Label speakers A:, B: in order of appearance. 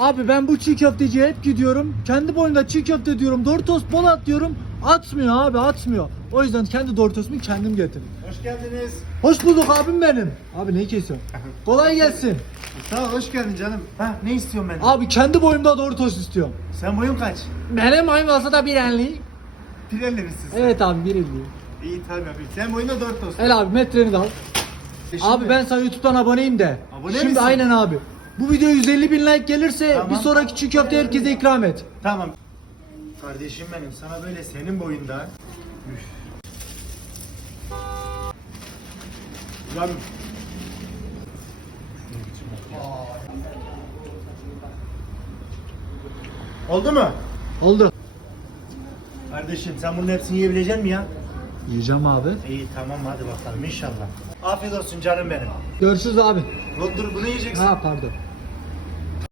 A: Abi ben bu çiğ köfteciye hep gidiyorum. Kendi boyumda çiğ köfte diyorum. Doritos Polat diyorum. Atmıyor abi atmıyor. O yüzden kendi Doritos'umu kendim getirdim.
B: Hoş geldiniz.
A: Hoş bulduk abim benim. Abi ne kesiyorsun? Kolay gelsin.
B: Sağ ol, hoş geldin canım. Ha, ne istiyorsun benden?
A: Abi kendi boyumda Doritos istiyorum.
B: Sen boyun kaç?
A: Benim boyum olsa da bir enli.
B: Pirelli misin sen?
A: Evet abi bir elli.
B: İyi tabii abi. Sen boyunda olsun.
A: El abi metreni de al. Abi ben sana YouTube'dan aboneyim de.
B: Abone
A: Şimdi
B: misin?
A: aynen abi. Bu video 150 bin like gelirse
B: Tamam.
A: bir sonraki çiğ köfte herkese ikram et.
B: Tamam. Kardeşim benim sana böyle senin boyunda. Üf. Oldu mu?
A: Oldu.
B: Kardeşim sen bunun hepsini yiyebilecek misin ya?
A: Yiyeceğim abi.
B: İyi tamam hadi bakalım inşallah. Afiyet olsun canım benim.
A: Görüşürüz abi.
B: Dur dur bunu yiyeceksin.
A: Ha pardon.